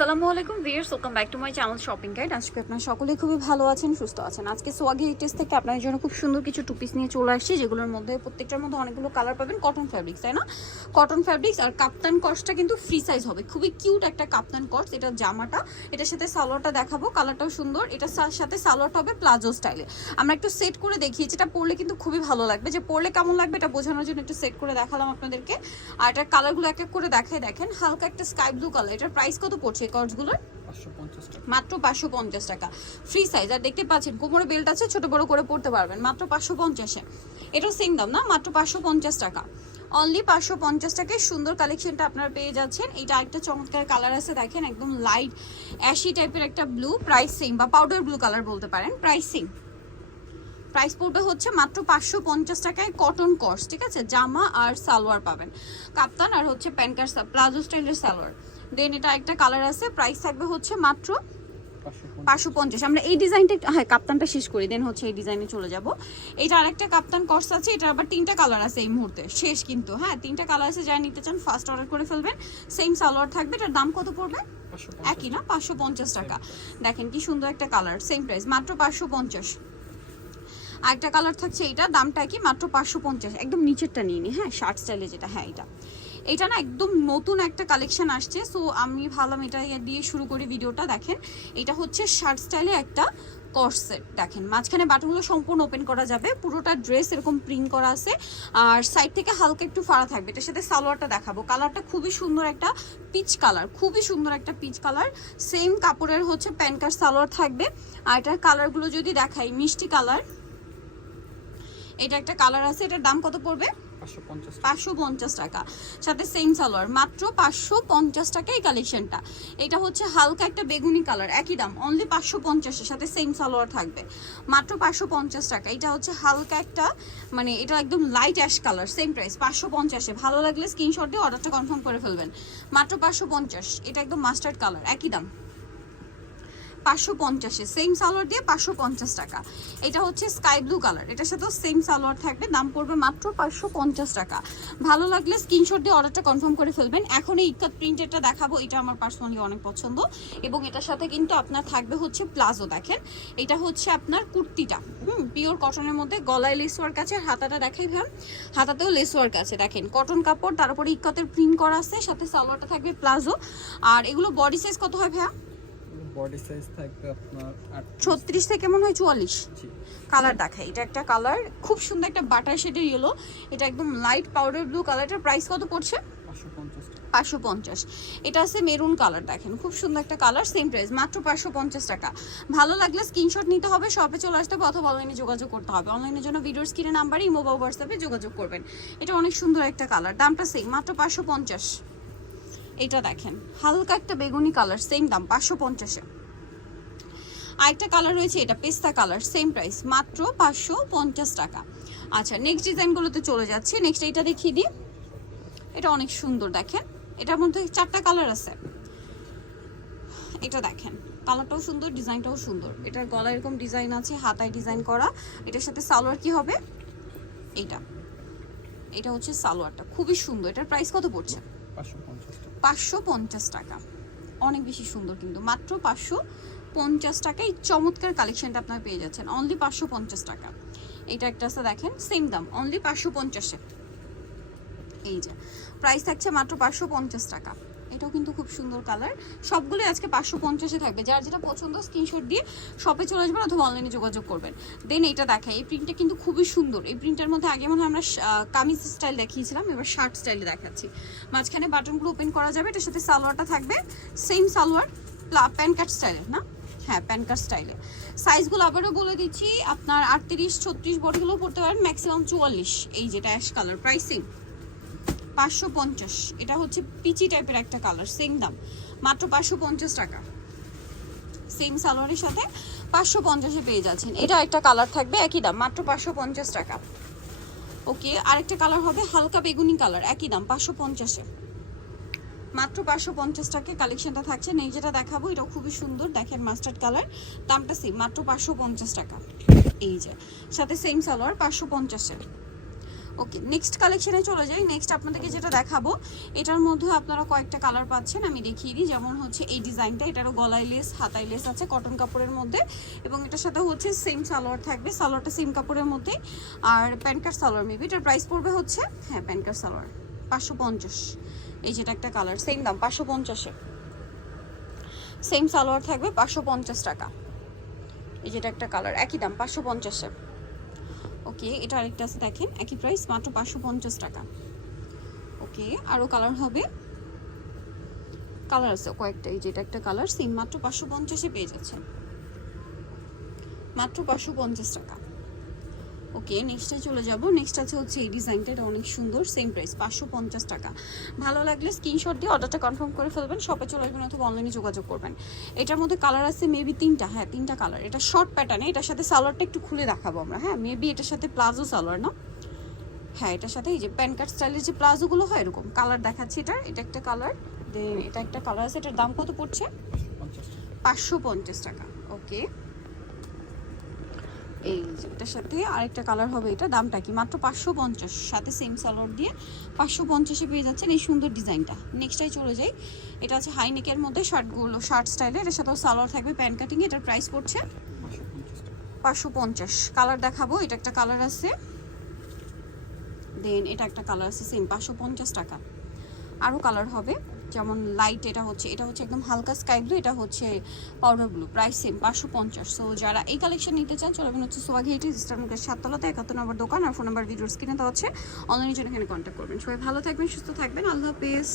আসসালামু আলাইকুম viewers welcome back to my channel shopping guide. আজকে আপনারা সকলেই খুবই ভালো আছেন, সুস্থ আছেন। আজকে সোয়াগি এইটেস থেকে আপনাদের জন্য খুব সুন্দর কিছু টু পিস নিয়ে চলে আসছি, যেগুলোর মধ্যে প্রত্যেকটার মধ্যে অনেকগুলো কালার পাবেন কটন ফ্যাব্রিক্স তাই না? কটন ফ্যাব্রিক্স আর কাপ্তান কর্সটা কিন্তু ফ্রি সাইজ হবে। খুবই কিউট একটা কাপ্তান কর্স এটা জামাটা। এটার সাথে সালোয়ারটা দেখাবো কালারটাও সুন্দর। এটার সাথে সালোয়ারটা হবে প্লাজো স্টাইলে আমরা একটু সেট করে দেখিয়েছি এটা পরলে কিন্তু খুবই ভালো লাগবে। যে পরলে কেমন লাগবে এটা বোঝানোর জন্য একটু সেট করে দেখালাম আপনাদেরকে। আর এটার কালারগুলো এক এক করে দেখায় দেখেন। হালকা একটা স্কাই ব্লু কালার এটার প্রাইস কত পড়ছে? টাকা। মাত্র পাঁচশো পঞ্চাশ টাকা। ফ্রি সাইজ আর দেখতে পাচ্ছেন কোমরে বেল্ট আছে ছোট বড় করে পড়তে পারবেন। মাত্র পাঁচশো পঞ্চাশে। এটাও সেম দাম না? মাত্র পাঁচশো পঞ্চাশ টাকা। অনলি পাঁচশো পঞ্চাশ টাকায় সুন্দর কালেকশনটা আপনারা পেয়ে যাচ্ছেন। এটা একটা চমৎকার কালার আছে দেখেন একদম লাইট অ্যাশি টাইপের একটা ব্লু প্রাইস সেম বা পাউডার ব্লু কালার বলতে পারেন প্রাইস সেম প্রাইস পড়বে হচ্ছে মাত্র পাঁচশো পঞ্চাশ টাকায় কটন কর্স ঠিক আছে? জামা আর সালোয়ার পাবেন। কাপ্তান আর হচ্ছে প্যান্কার প্লাজো স্টাইলের সালোয়ার। দেন এটা একটা কালার আছে প্রাইস থাকবে হচ্ছে মাত্র পাঁচশো পঞ্চাশ। আমরা এই ডিজাইনটা একটু- হ্যাঁ কাপ্তানটা শেষ করি দেন হচ্ছে এই ডিজাইনে চলে যাব। এটা আরেকটা কাপ্তান কর্স আছে এটা আবার তিনটা কালার আছে এই মুহূর্তে। শেষ কিন্তু হ্যাঁ তিনটা কালার আছে যারা নিতে চান ফার্স্ট অর্ডার করে ফেলবেন। সেম সালোয়ার থাকবে এটার দাম কত পড়বে? একই না? পাঁচশো পঞ্চাশ টাকা। দেখেন কি সুন্দর একটা কালার সেম প্রাইস মাত্র পাঁচশো পঞ্চাশ। আরেকটা কালার থাকছে এটা দামটা কি? মাত্র পাঁচশো পঞ্চাশ। একদম নিচেরটা নিয়ে নি হ্যাঁ শার্ট স্টাইলে যেটা হ্যাঁ এটা। এটা না একদম নতুন একটা কালেকশন আসছে। সো আমি ভাবলাম এটা দিয়ে শুরু করি ভিডিওটা, দেখেন। এটা হচ্ছে শার্ট স্টাইলে একটা কর্সেট দেখেন। মাঝখানে বাটনগুলো সম্পূর্ণ ওপেন করা যাবে। পুরোটা ড্রেস এরকম প্রিন্ট করা আছে। আর সাইড থেকে হালকা একটু ফাড়া থাকবে। এটার সাথে সালোয়ারটা দেখাবো। কালারটা খুবই সুন্দর একটা পিচ কালার খুবই সুন্দর একটা পিচ কালার সেম কাপড়ের হচ্ছে প্যান্টার সালোয়ার থাকবে। আর এটার কালারগুলো যদি দেখাই, মিষ্টি কালার এটা একটা কালার আছে। এটার দাম কত পড়বে? পাঁচশো পঞ্চাশ টাকা। সাথে সেম সালোয়ার, মাত্র পাঁচশো পঞ্চাশ টাকা এই কালেকশনটা এটা হচ্ছে হালকা একটা বেগুনি কালার একই দাম অনলি পাঁচশো পঞ্চাশের সাথে সেম সালোয়ার থাকবে, মাত্র পাঁচশো পঞ্চাশ টাকা। এটা হচ্ছে হালকা একটা মানে এটা একদম light ash colour same price পাঁচশো পঞ্চাশে। ভালো লাগলে স্ক্রিনশট দিয়ে অর্ডারটা কনফার্ম করে ফেলবেন। মাত্র পাঁচশো পঞ্চাশ, এটা একদম মাস্টার্ড কালার একই দাম। পাঁচশো পঞ্চাশে সেম সালোয়ার দিয়ে পাঁচশো পঞ্চাশ টাকা। এটা হচ্ছে স্কাই ব্লু কালার এটার সাথেও সেম সালোয়ার থাকবে, দাম পড়বে মাত্র পাঁচশো পঞ্চাশ টাকা। ভালো লাগলে স্ক্রিনশট দিয়ে অর্ডারটা কনফার্ম করে ফেলবেন। এখন এই ইকাত প্রিন্টেরটা দেখাবো, এটা আমার পার্সোনালি অনেক পছন্দ। এবং এটার সাথে কিন্তু আপনার থাকবে হচ্ছে প্লাজো, দেখেন। এটা হচ্ছে আপনার কুর্তিটা, হুম পিওর কটনের মধ্যে। গলায় লেস ওয়ার্ক আছে হাতাটা দেখাই ভাই হাতাতেও লেস ওয়ার্ক আছে, দেখেন। কটন কাপড়, তারপরে ইকাতের প্রিন্ট করা আছে, সাথে সালোয়ারটা থাকবে প্লাজো। আর এগুলো বডি সাইজ কত হয় ভাইয়া? বডি সাইজ থাকবে আপনার আট ছত্রিশ থেকে মনে হয় চুয়াল্লিশ। জি। কালার দেখাই এটা একটা কালার খুব সুন্দর একটা বাটার শেডের ইয়েলো এটা একদম লাইট পাউডার ব্লু কালারটার প্রাইস কত পড়ছে? পাঁচশো পঞ্চাশ টাকা। পাঁচশো পঞ্চাশ। এটা আছে মেরুন কালার দেখেন। খুব সুন্দর একটা কালার সেম প্রাইস মাত্র পাঁচশো পঞ্চাশ টাকা। ভালো লাগলে স্ক্রিনশট নিতে হবে শপে চলে আসতে হবে অথবা অনলাইনে যোগাযোগ করতে হবে। অনলাইনের জন্য ভিডিওর স্ক্রিনে নাম্বারে ইমো বা হোয়াটসঅ্যাপে যোগাযোগ করবেন। এটা অনেক সুন্দর একটা কালার দামটা সেম মাত্র পাঁচশো পঞ্চাশ। এটা দেখেন, হালকা একটা বেগুনি কালার সেম দাম, পাঁচশো পঞ্চাশে। আরেকটা কালার রয়েছে, এটা পেস্তা কালার সেম প্রাইস মাত্র পাঁচশো পঞ্চাশ টাকা। আচ্ছা নেক্সট ডিজাইনগুলোতে চলে যাচ্ছে। নেক্সট এইটা দেখিয়ে দিই। এটা অনেক সুন্দর, দেখেন। এটার মধ্যে চারটা কালার আছে। এটা দেখেন কালারটাও সুন্দর ডিজাইনটাও সুন্দর। এটার গলা এরকম ডিজাইন আছে, হাতায় ডিজাইন করা। এটার সাথে সালোয়ার কি হবে? এইটা। এটা হচ্ছে সালোয়ারটা, খুবই সুন্দর। এটার প্রাইস কত পড়ছে? পাঁচশো পঞ্চাশ টাকা। অনেক বেশি সুন্দর কিন্তু। মাত্র পাঁচশো পঞ্চাশ টাকা এই চমৎকার কালেকশনটা আপনারা পেয়ে যাচ্ছেন। অনলি পাঁচশো পঞ্চাশ টাকা। এটা একটা আছে, দেখেন সেম দাম। অনলি পাঁচশো পঞ্চাশে। এই যে প্রাইস থাকছে মাত্র পাঁচশো পঞ্চাশ টাকা। এটাও কিন্তু খুব সুন্দর কালার সবগুলোই আজকে পাঁচশো পঞ্চাশে থাকবে। যার যেটা পছন্দ স্ক্রিনশট দিয়ে শপে চলে আসবেন অথবা অনলাইনে যোগাযোগ করবেন। দেন এটা দেখায় এই প্রিন্টটা কিন্তু খুবই সুন্দর। এই প্রিন্টের মধ্যে আগে মনে আমরা কামিজ স্টাইল দেখিয়েছিলাম, এবার শার্ট স্টাইলে দেখাচ্ছি। মাঝখানে বাটনগুলো ওপেন করা যাবে, এটার সাথে সালোয়ারটা থাকবে। সেম সালোয়ার প্যান কাট স্টাইলের না? হ্যাঁ প্যান কাট স্টাইলে সাইজগুলো আবারও বলে দিচ্ছি, আপনার আটত্রিশ, ছত্রিশ বডিগুলো পড়তে পারেন ম্যাক্সিমাম চুয়াল্লিশ। এই যেটা অ্যাশ কালার প্রাইসিং পাঁচশো পঞ্চাশ। এটা হচ্ছে পিচি টাইপের একটা কালার সেম দাম। মাত্র পাঁচশো পঞ্চাশ টাকা। সেম সালোয়ারের সাথে পাঁচশো পঞ্চাশে পেয়ে যাচ্ছেন। এটা একটা কালার থাকবে, একই দাম, মাত্র পাঁচশো পঞ্চাশ টাকা। ওকে আরেকটা কালার হবে হালকা বেগুনি কালার, একই দাম, পাঁচশো পঞ্চাশে। মাত্র পাঁচশো পঞ্চাশ টাকা কালেকশনটা থাকছে। নেই যেটা দেখাবো এটা খুবই সুন্দর। দেখেন মাস্টার্ড কালার দামটা সেম মাত্র পাঁচশো পঞ্চাশ টাকা। এই যে, সাথে সেম সালোয়ার পাঁচশো পঞ্চাশে। ওকে নেক্সট কালেকশনে চলে যাই। নেক্সট আপনাদেরকে যেটা দেখাবো, এটার মধ্যে আপনারা কয়েকটা কালার পাচ্ছেন, আমি দেখিয়ে দিই। যেমন হচ্ছে এই ডিজাইনটা এটারও গলায় লেস হাতায় লেস আছে কটন কাপড়ের মধ্যে। এবং এটার সাথে হচ্ছে সেম সালোয়ার থাকবে, সালোয়ারটা সেম কাপড়ের মধ্যে আর প্যান্ট সালোয়ার মেবি এটার প্রাইস পড়বে হচ্ছে হ্যাঁ প্যান্ট সালোয়ার, পাঁচশো পঞ্চাশ। এই যেটা একটা কালার সেম দাম, পাঁচশো পঞ্চাশে। সেম সালোয়ার থাকবে, পাঁচশো পঞ্চাশ টাকা। এই যেটা একটা কালার একই দাম, পাঁচশো পঞ্চাশে। ওকে, এটা আরেকটা আছে, দেখেন, একই প্রাইস মাত্র পাঁচশো পঞ্চাশ টাকা। ওকে আরও কালার হবে। কালার আছে, কয়েকটা, এই যেটা একটা কালার সেম মাত্র পাঁচশো পঞ্চাশে পেয়ে যাচ্ছেন। মাত্র পাঁচশো পঞ্চাশ টাকা। ওকে নেক্সটে চলে যাব। নেক্সট আছে হচ্ছে এই ডিজাইনটা এটা অনেক সুন্দর সেম প্রাইস পাঁচশো পঞ্চাশ টাকা। ভালো লাগলে স্ক্রিনশট দিয়ে অর্ডারটা কনফার্ম করে ফেলবেন শপে চলে আসবেন অথবা অনলাইনে যোগাযোগ করবেন। এটার মধ্যে কালার আছে মেবি তিনটা হ্যাঁ তিনটা কালার এটা শর্ট প্যাটার্নে এটার সাথে সালোয়ারটা একটু খুলে দেখাবো আমরা হ্যাঁ মেবি এটার সাথে প্লাজো সালোয়ার না? হ্যাঁ এটার সাথে এই যে প্যান কার্ড স্টাইলের যে প্লাজোগুলো হয় এরকম কালার দেখাচ্ছি এটা এটা একটা কালার দেন এটা একটা কালার আছে এটার দাম কত পড়ছে? পাঁচশো পঞ্চাশ টাকা। ওকে এই যে এটার সাথে আরেকটা কালার হবে এটা, দামটা কি? মাত্র পাঁচশো পঞ্চাশ, সাথে সেম সালোয়ার দিয়ে পাঁচশো পঞ্চাশে পেয়ে যাচ্ছেন এই সুন্দর ডিজাইনটা নেক্সটাই চলে যাই। এটা আছে হাই নেকের মধ্যে শার্টগুলো, শার্ট স্টাইলের এর সাথেও সালোয়ার থাকবে প্যান্ট কাটিং এটার প্রাইস পড়ছে পাঁচশো পঞ্চাশ কালার দেখাবো, এটা একটা কালার আছে। দেন এটা একটা কালার আছে সেম পাঁচশো পঞ্চাশ টাকা। আরও কালার হবে। যেমন লাইট এটা হচ্ছে এটা হচ্ছে একদম হালকা স্কাই ব্লু এটা হচ্ছে পাউডার ব্লু প্রাইস সেম পাঁচশো পঞ্চাশ। সো যারা এই কালেকশন নিতে চান, চলে হচ্ছে সোয়াঘেটি ইস্টার্নগের সাততলাতে একাত্তর নম্বর দোকান, আর ফোন নাম্বার ভিডিওর স্ক্রিনে তো হচ্ছে। অনলাইনের জন্য এখানে কন্ট্যাক্ট করবেন। সবাই ভালো থাকবেন, সুস্থ থাকবেন। আল্লাহ হাফেজ।